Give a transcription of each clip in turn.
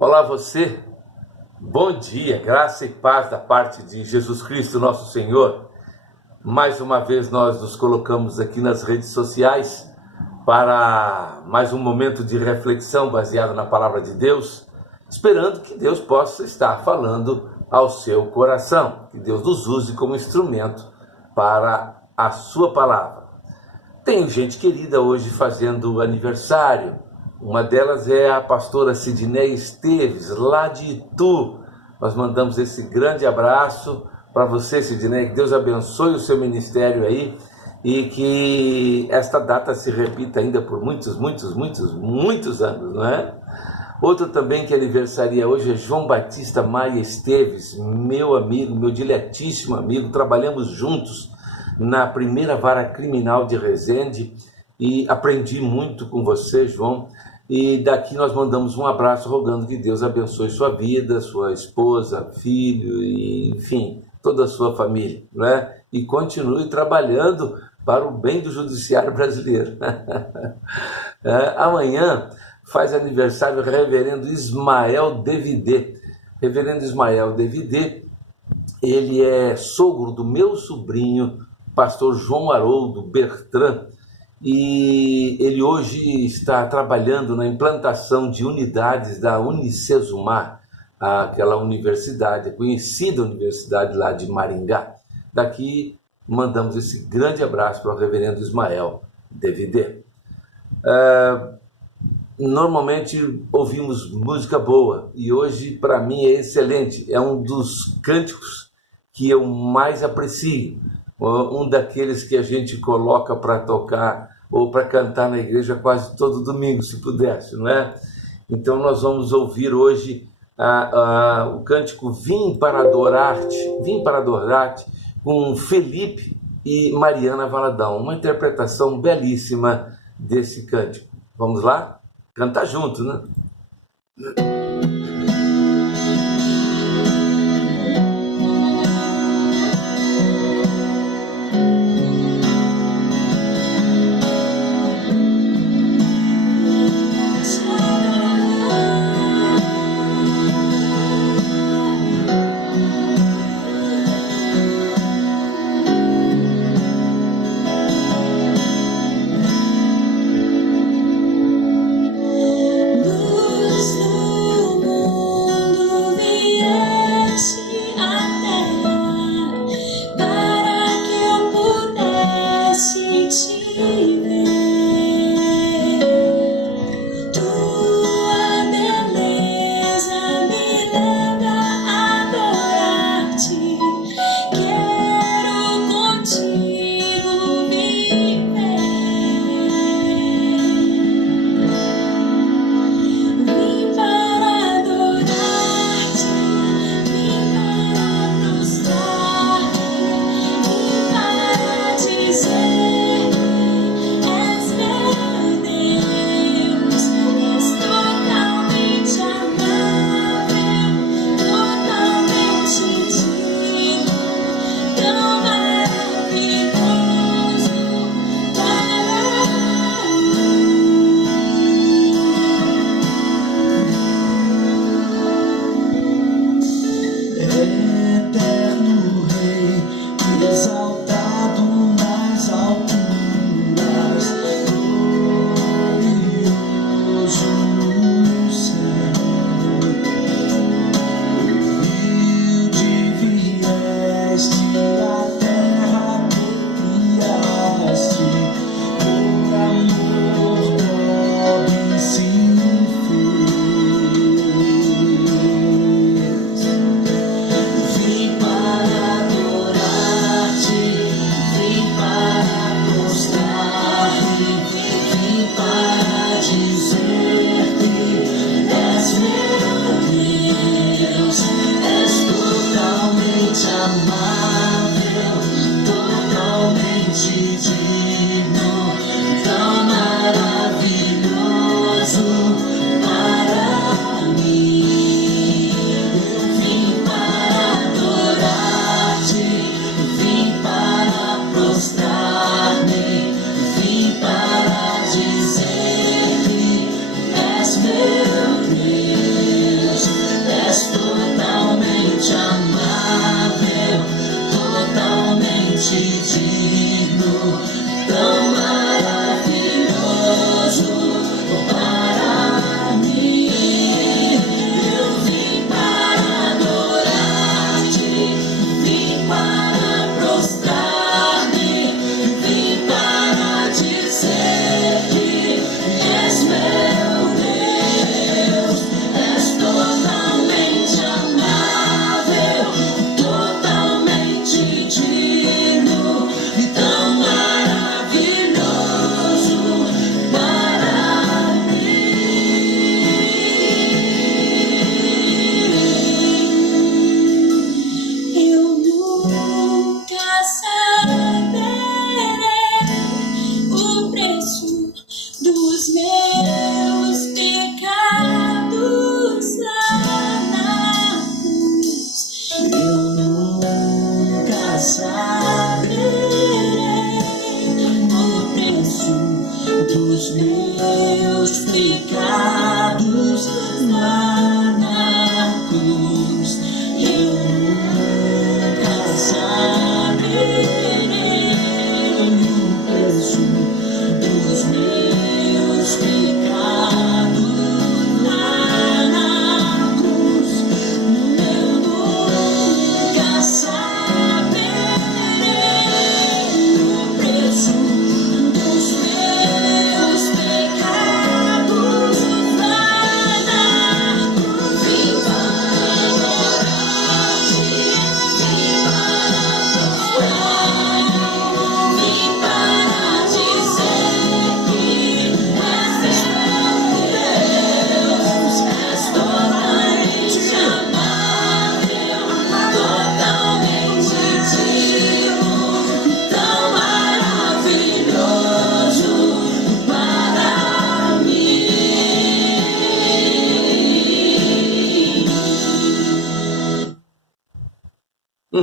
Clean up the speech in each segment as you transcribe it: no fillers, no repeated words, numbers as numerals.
Olá você, bom dia, graça e paz da parte de Jesus Cristo nosso Senhor. Mais uma vez nós nos colocamos aqui nas redes sociais para mais um momento de reflexão baseado na palavra de Deus, esperando que Deus possa estar falando ao seu coração, que Deus nos use como instrumento para a sua palavra. Tem gente querida hoje fazendo aniversário. Uma delas é a pastora Sidney Esteves, lá de Itu. Nós mandamos esse grande abraço para você, Sidney, que Deus abençoe o seu ministério aí e que esta data se repita ainda por muitos anos, não é? Outro também que aniversaria hoje é João Batista Maia Esteves, meu amigo, meu diletíssimo amigo. Trabalhamos juntos na primeira vara criminal de Resende e aprendi muito com você, João. E daqui nós mandamos um abraço rogando que Deus abençoe sua vida, sua esposa, filho e, enfim, toda a sua família, né? E continue trabalhando para o bem do judiciário brasileiro. Amanhã faz aniversário o reverendo Ismael Devidê. Reverendo Ismael Devidê, ele é sogro do meu sobrinho, pastor João Haroldo Bertrand, e ele hoje está trabalhando na implantação de unidades da Unicesumar, aquela universidade, a conhecida universidade lá de Maringá. Daqui mandamos esse grande abraço para o reverendo Ismael Devidê. Normalmente ouvimos música boa e hoje para mim é excelente, é um dos cânticos que eu mais aprecio, um daqueles que a gente coloca para tocar ou para cantar na igreja quase todo domingo, se pudesse, não é? Então nós vamos ouvir hoje o cântico Vim para Adorar-te, com Felipe e Mariana Valadão, uma interpretação belíssima desse cântico. Vamos lá? Cantar junto, né? Luz do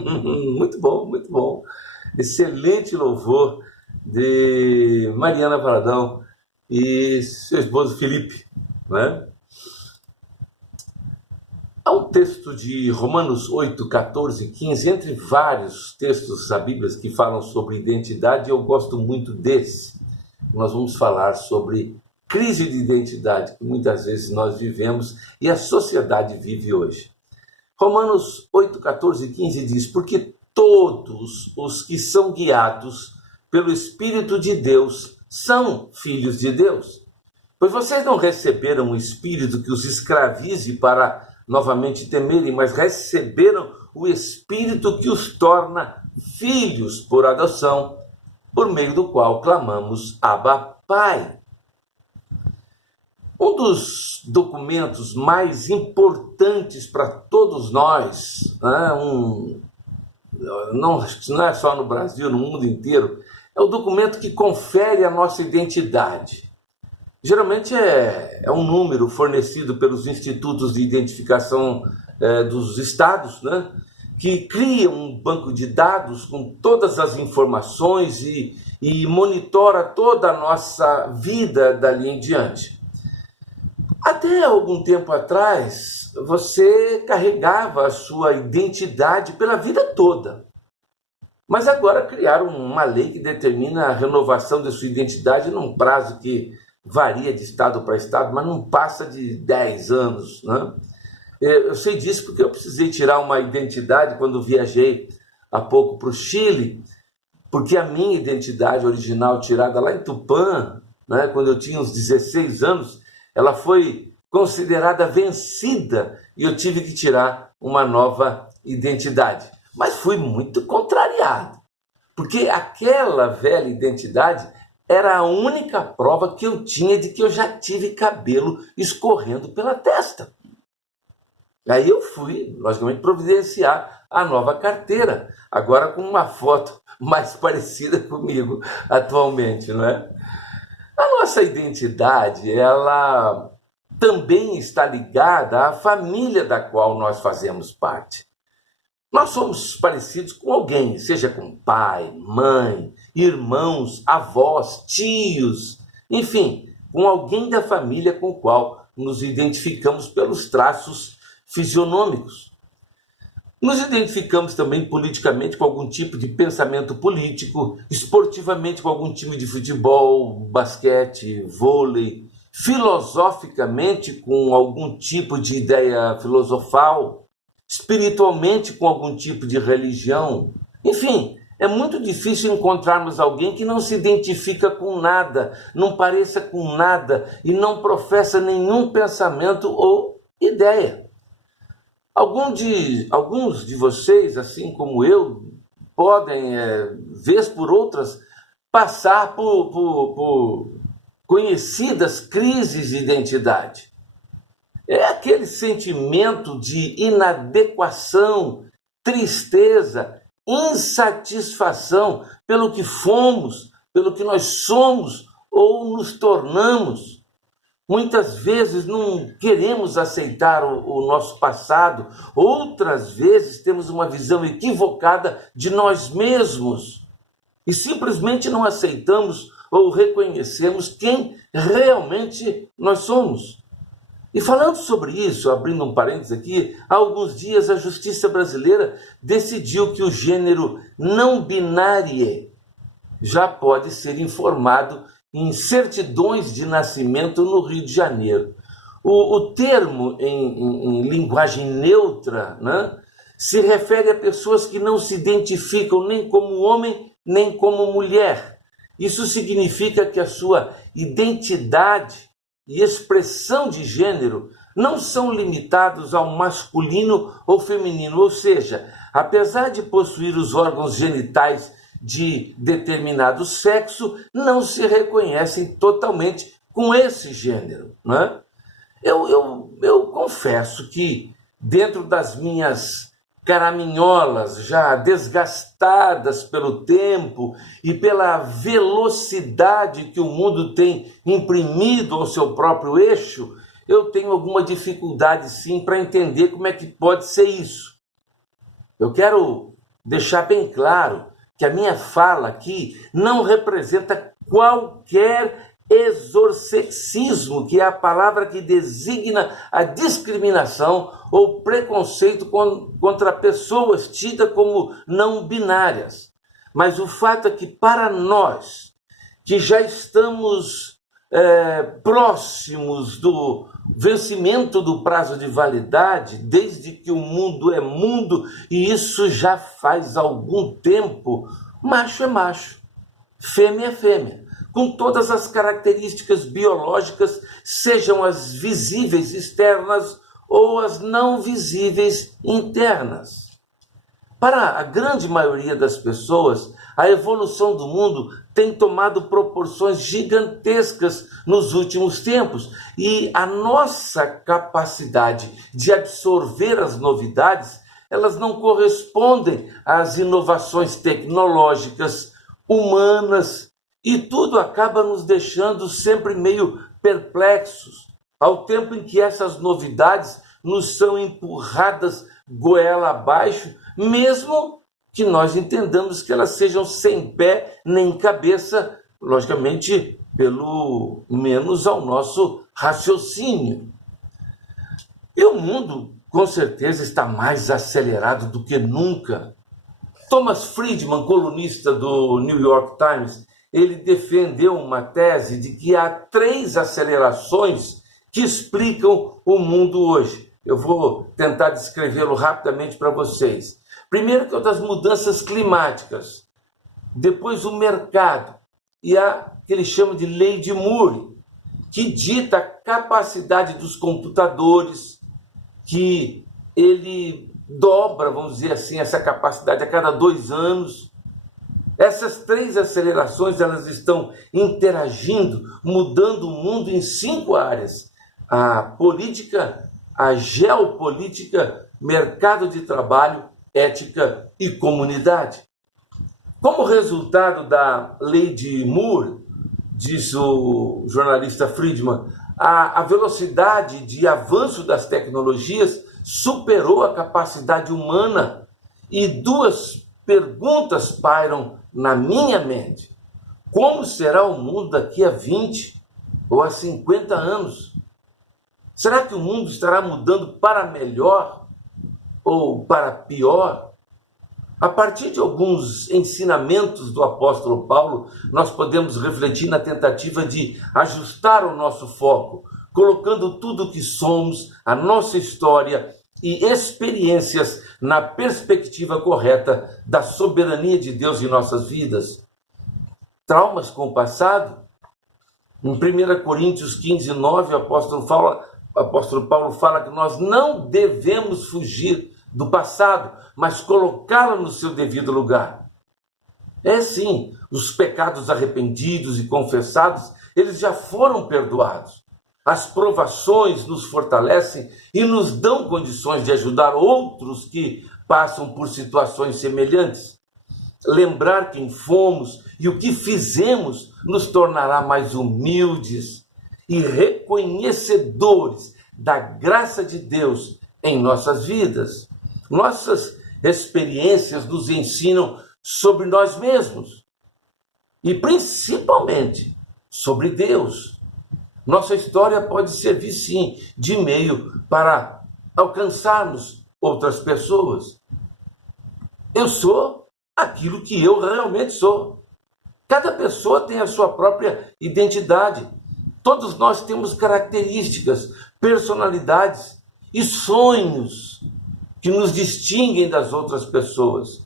Muito bom, muito bom. Excelente louvor de Mariana Valadão e seu esposo Felipe, né? Há um texto de Romanos 8, 14 e 15, entre vários textos da Bíblia que falam sobre identidade, eu gosto muito desse. Nós vamos falar sobre crise de identidade que muitas vezes nós vivemos e a sociedade vive hoje. Romanos 8, 14 e 15 diz: porque todos os que são guiados pelo Espírito de Deus são filhos de Deus. Pois vocês não receberam um espírito que os escravize para novamente temerem, mas receberam o Espírito que os torna filhos por adoção, por meio do qual clamamos Abba, Pai. Um dos documentos mais importantes para todos nós, não é só no Brasil, no mundo inteiro, é o documento que confere a nossa identidade. Geralmente é um número fornecido pelos institutos de identificação dos estados, né, que criam um banco de dados com todas as informações e monitora toda a nossa vida dali em diante. Até algum tempo atrás, você carregava a sua identidade pela vida toda. Mas agora criaram uma lei que determina a renovação de sua identidade num prazo que varia de estado para estado, mas não passa de 10 anos, né? Eu sei disso porque eu precisei tirar uma identidade quando viajei há pouco para o Chile, porque a minha identidade original tirada lá em Tupã, né, quando eu tinha uns 16 anos, ela foi considerada vencida e eu tive que tirar uma nova identidade. Mas fui muito contrariado, porque aquela velha identidade era a única prova que eu tinha de que eu já tive cabelo escorrendo pela testa. Aí eu fui, logicamente, providenciar a nova carteira, agora com uma foto mais parecida comigo atualmente, não é? A nossa identidade, ela também está ligada à família da qual nós fazemos parte. Nós somos parecidos com alguém, seja com pai, mãe, irmãos, avós, tios, enfim, com alguém da família com o qual nos identificamos pelos traços fisionômicos. Nos identificamos também politicamente com algum tipo de pensamento político, esportivamente com algum time de futebol, basquete, vôlei, filosoficamente com algum tipo de ideia filosofal, espiritualmente com algum tipo de religião. Enfim, é muito difícil encontrarmos alguém que não se identifica com nada, não pareça com nada e não professa nenhum pensamento ou ideia. Alguns de vocês, assim como eu, podem, vez por outras, passar por conhecidas crises de identidade. É aquele sentimento de inadequação, tristeza, insatisfação pelo que fomos, pelo que nós somos ou nos tornamos. Muitas vezes não queremos aceitar o nosso passado, outras vezes temos uma visão equivocada de nós mesmos e simplesmente não aceitamos ou reconhecemos quem realmente nós somos. E falando sobre isso, abrindo um parênteses aqui, há alguns dias a Justiça Brasileira decidiu que o gênero não binário já pode ser informado em certidões de nascimento no Rio de Janeiro. O termo em linguagem neutra, né, se refere a pessoas que não se identificam nem como homem nem como mulher. Isso significa que a sua identidade e expressão de gênero não são limitados ao masculino ou feminino, ou seja, apesar de possuir os órgãos genitais de determinado sexo, não se reconhecem totalmente com esse gênero, né? Eu confesso que dentro das minhas caraminholas já desgastadas pelo tempo e pela velocidade que o mundo tem imprimido ao seu próprio eixo, eu tenho alguma dificuldade sim para entender como é que pode ser isso. Eu quero deixar bem claro que a minha fala aqui não representa qualquer exorcecismo, que é a palavra que designa a discriminação ou preconceito contra pessoas tidas como não binárias. Mas o fato é que para nós, que já estamos próximos do vencimento do prazo de validade, desde que o mundo é mundo, e isso já faz algum tempo, macho é macho, fêmea é fêmea, com todas as características biológicas, sejam as visíveis externas ou as não visíveis internas. Para a grande maioria das pessoas, a evolução do mundo tem tomado proporções gigantescas nos últimos tempos, e a nossa capacidade de absorver as novidades, elas não correspondem às inovações tecnológicas, humanas, e tudo acaba nos deixando sempre meio perplexos, ao tempo em que essas novidades nos são empurradas goela abaixo, mesmo que nós entendamos que elas sejam sem pé nem cabeça, logicamente, pelo menos ao nosso raciocínio. E o mundo, com certeza, está mais acelerado do que nunca. Thomas Friedman, colunista do New York Times, ele defendeu uma tese de que há 3 acelerações que explicam o mundo hoje. Eu vou tentar descrevê-lo rapidamente para vocês. Primeiro, que é o das mudanças climáticas. Depois, o mercado. E a que ele chama de lei de Moore, que dita a capacidade dos computadores, que ele dobra, vamos dizer assim, essa capacidade a cada 2 anos. Essas 3 acelerações, elas estão interagindo, mudando o mundo em 5 áreas: a política, a geopolítica, mercado de trabalho, ética e comunidade. Como resultado da lei de Moore, diz o jornalista Friedman, a velocidade de avanço das tecnologias superou a capacidade humana, e 2 perguntas pairam na minha mente. Como será o mundo daqui a 20 ou a 50 anos? Será que o mundo estará mudando para melhor ou para pior? A partir de alguns ensinamentos do apóstolo Paulo, nós podemos refletir na tentativa de ajustar o nosso foco, colocando tudo o que somos, a nossa história e experiências na perspectiva correta da soberania de Deus em nossas vidas. Traumas com o passado? Em 1 Coríntios 15, 9, o apóstolo Paulo fala que nós não devemos fugir do passado, mas colocá-lo no seu devido lugar. É sim, os pecados arrependidos e confessados, eles já foram perdoados. As provações nos fortalecem e nos dão condições de ajudar outros que passam por situações semelhantes. Lembrar quem fomos e o que fizemos nos tornará mais humildes e reconhecedores da graça de Deus em nossas vidas. Nossas experiências nos ensinam sobre nós mesmos e principalmente sobre Deus. Nossa história pode servir, sim, de meio para alcançarmos outras pessoas. Eu sou aquilo que eu realmente sou. Cada pessoa tem a sua própria identidade. Todos nós temos características, personalidades e sonhos que nos distinguem das outras pessoas.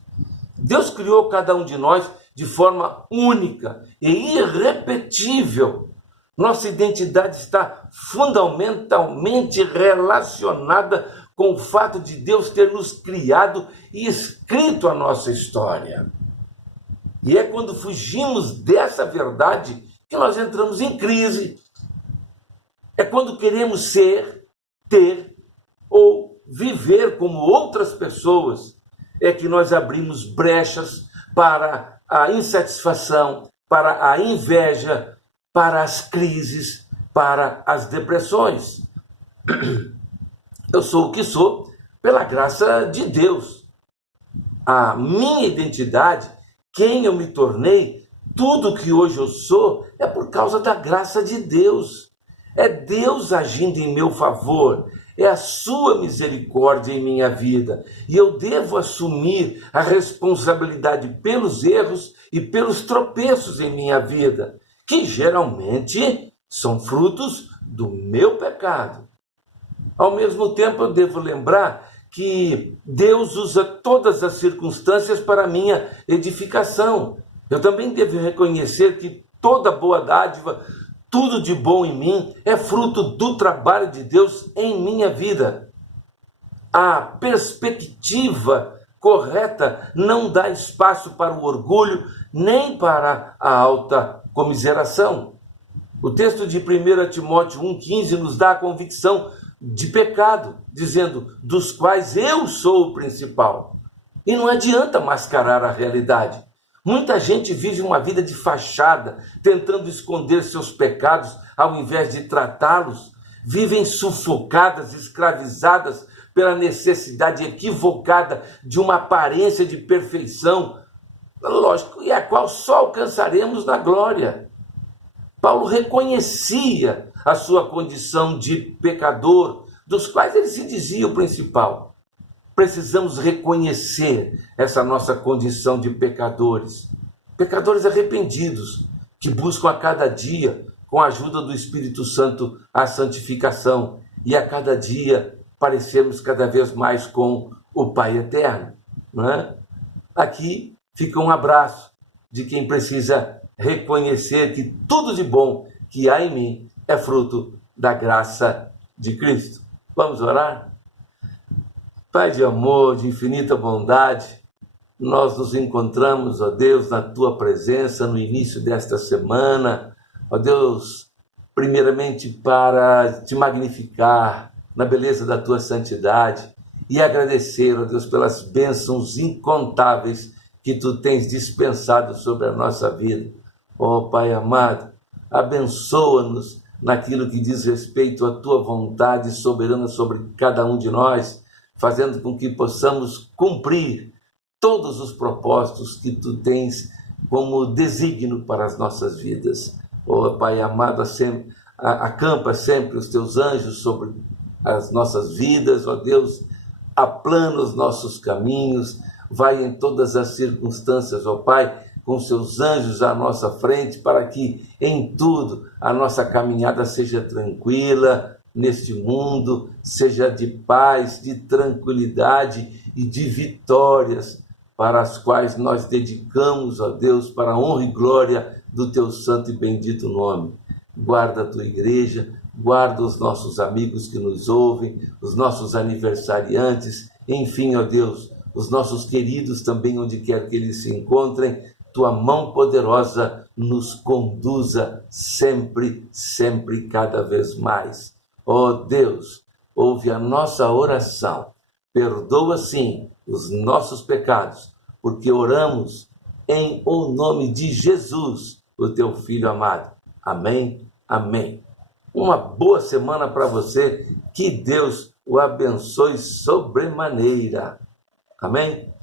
Deus criou cada um de nós de forma única e irrepetível. Nossa identidade está fundamentalmente relacionada com o fato de Deus ter nos criado e escrito a nossa história. E é quando fugimos dessa verdade que nós entramos em crise. É quando queremos ser, ter ou viver como outras pessoas, é que nós abrimos brechas para a insatisfação, para a inveja, para as crises, para as depressões. Eu sou o que sou pela graça de Deus. a minha identidade, quem eu me tornei, tudo que hoje eu sou, é por causa da graça de Deus. É Deus agindo em meu favor, é a sua misericórdia em minha vida. E eu devo assumir a responsabilidade pelos erros e pelos tropeços em minha vida, que geralmente são frutos do meu pecado. Ao mesmo tempo, eu devo lembrar que Deus usa todas as circunstâncias para a minha edificação. Eu também devo reconhecer que toda boa dádiva, tudo de bom em mim, é fruto do trabalho de Deus em minha vida. A perspectiva correta não dá espaço para o orgulho, nem para a alta comiseração. O texto de 1 Timóteo 1,15 nos dá a convicção de pecado, dizendo, dos quais eu sou o principal. E não adianta mascarar a realidade. Muita gente vive uma vida de fachada, tentando esconder seus pecados ao invés de tratá-los. Vivem sufocadas, escravizadas pela necessidade equivocada de uma aparência de perfeição, lógico, e a qual só alcançaremos na glória. Paulo reconhecia a sua condição de pecador, dos quais ele se dizia o principal. Precisamos reconhecer essa nossa condição de pecadores, pecadores arrependidos, que buscam a cada dia, com a ajuda do Espírito Santo, a santificação, e a cada dia parecermos cada vez mais com o Pai Eterno. Não é? Aqui fica um abraço de quem precisa reconhecer que tudo de bom que há em mim é fruto da graça de Cristo. Vamos orar? Pai de amor, de infinita bondade, nós nos encontramos, ó Deus, na Tua presença no início desta semana, ó Deus, primeiramente para Te magnificar na beleza da Tua santidade e agradecer, ó Deus, pelas bênçãos incontáveis que Tu tens dispensado sobre a nossa vida. Ó Pai amado, abençoa-nos naquilo que diz respeito à Tua vontade soberana sobre cada um de nós, fazendo com que possamos cumprir todos os propósitos que Tu tens como desígnio para as nossas vidas. Ó Pai amado, acampa sempre os Teus anjos sobre as nossas vidas, ó Deus, aplana os nossos caminhos, vai em todas as circunstâncias, ó Pai, com seus anjos à nossa frente, para que em tudo a nossa caminhada seja tranquila neste mundo, seja de paz, de tranquilidade e de vitórias, para as quais nós dedicamos, ó Deus, para a honra e glória do Teu santo e bendito nome. Guarda a Tua igreja, guarda os nossos amigos que nos ouvem, os nossos aniversariantes, enfim, ó Deus, os nossos queridos também, onde quer que eles se encontrem. Tua mão poderosa nos conduza sempre, sempre, cada vez mais. Ó Deus, ouve a nossa oração, perdoa sim os nossos pecados, porque oramos em o nome de Jesus, o Teu Filho amado. Amém, amém. Uma boa semana para você, que Deus o abençoe sobremaneira. Amém?